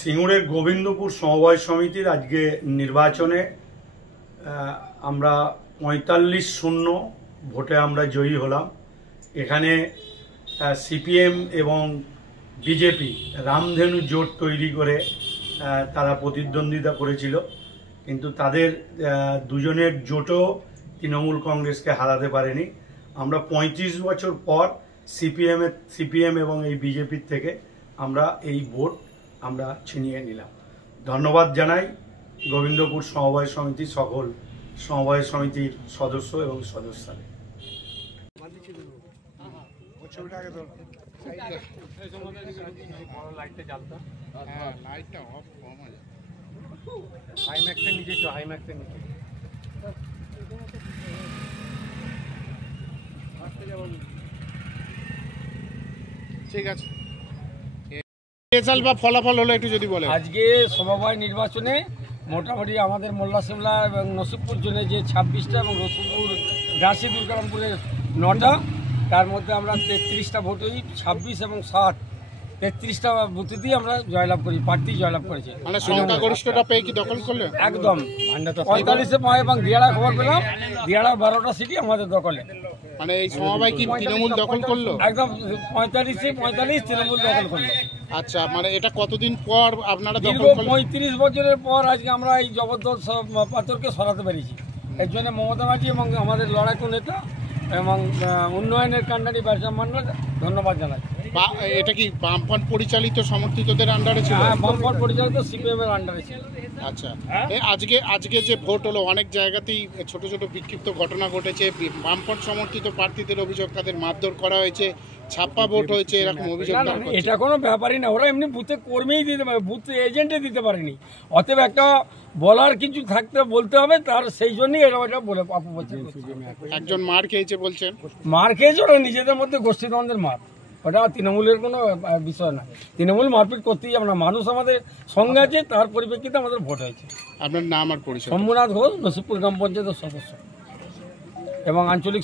সিঙ্গুরের গোবিন্দপুর সমবায় সমিতির আজকে নির্বাচনে আমরা ৪৫-০ ভোটে আমরা জয়ী হলাম। এখানে সিপিএম এবং বিজেপি রামধেনু জোট তৈরি করে তারা প্রতিদ্বন্দ্বিতা করেছিল, কিন্তু তাদের দুজনের জোটও তৃণমূল কংগ্রেসকে হারাতে পারেনি। আমরা ৩৫ বছর পর সিপিএম এবং এই বিজেপির থেকে আমরা এই ভোট আমরা ছিনিয়ে নিলাম। ধন্যবাদ জানাই গোবিন্দপুর সমবায় সমিতির সকল সমবায় সমিতির সদস্য এবং সদস্যদের। ঠিক আছে, রেজাল্ট বা ফলাফল হলো একটু যদি বলেন। আজকে সমবায় নির্বাচনে মোটামুটি আমাদের মোল্লা সিমলা এবং নসিবপুর জোনে যে ২৬টা এবং রসুলপুর গাছি দুর্গারামপুরের ৯টা, তার মধ্যে আমরা ৩৩টা ভোট হই, ২৬ এবং ৭ ৩৩টা বুথে দিয়ে আমরা জয়লাভ করি, প্রার্থী জয়লাভ করেছে। মানে সংখ্যাগরিষ্ঠতা পেয়ে কি দখল করলে? একদম ৪৫-এ পায় এবং দিয়াড়া খবর পেলাম দিয়াড়ার ১২টা সিটি আমাদের দখলে। মানে এই সমবায় কি তৃণমূল দখল করলো? একদম ৪৫-৪৫ তৃণমূল দখল করলো। আচ্ছা, মানে এটা কতদিন পর আপনারা দখল করলেন? ৩৫ বছরের পর আজকে আমরা এই জবরদস্ত পাথরকে সরাতে পেরেছি। এর জন্য মমতা ব্যানার্জি এবং আমাদের লড়াকু নেতা এবং উন্নয়নের কাণ্ডারি ব্যবসা মান্ডল ধন্যবাদ জানাচ্ছি। এটা কি বামফ্রন্ট পরিচালিত সমর্থিতদের আন্ডারে ছিল? হ্যাঁ, বামফ্রন্ট পরিচালিত সিপিএম এর আন্ডারে ছিল। আচ্ছা, আজকে যে ভোট হলো, অনেক জায়গাতেই ছোট ছোট বিক্ষিপ্ত ঘটনা ঘটেছে। বামফ্রন্ট সমর্থিত প্রার্থীদের অভিযোগ তাদের মারধর করা হয়েছে, ছাপ্পা ভোট হয়েছে, এরকম অভিযোগ। এটা কোনো ব্যাপারই না, ওরা এমনি বুথে কর্মীই দিতে পারে, বুথ এজেন্টে দিতে পারেনি। অতএব একটা বলার কিছু থাকতে বলতে হবে, তার সেই জন্যই এটা বলে অপপ্রচার। একজন মার খেয়েছে বলছেন? মার খেয়েছে ওরা নিজেদের মধ্যে গোষ্ঠীদ্বন্দ্বের মার, ওটা তৃণমূলের কোনো বিষয় না। তৃণমূল মারপিট করতেই যাবে না, মানুষ আমাদের সঙ্গে আছে, তার পরিপ্রেক্ষিতে আমাদের ভোট হয়েছে। আপনার নাম আর পরিচয়? শম্ভুনাথ ঘোষ, নসিবপুর গ্রাম পঞ্চায়েতের সদস্য এবং আঞ্চলিক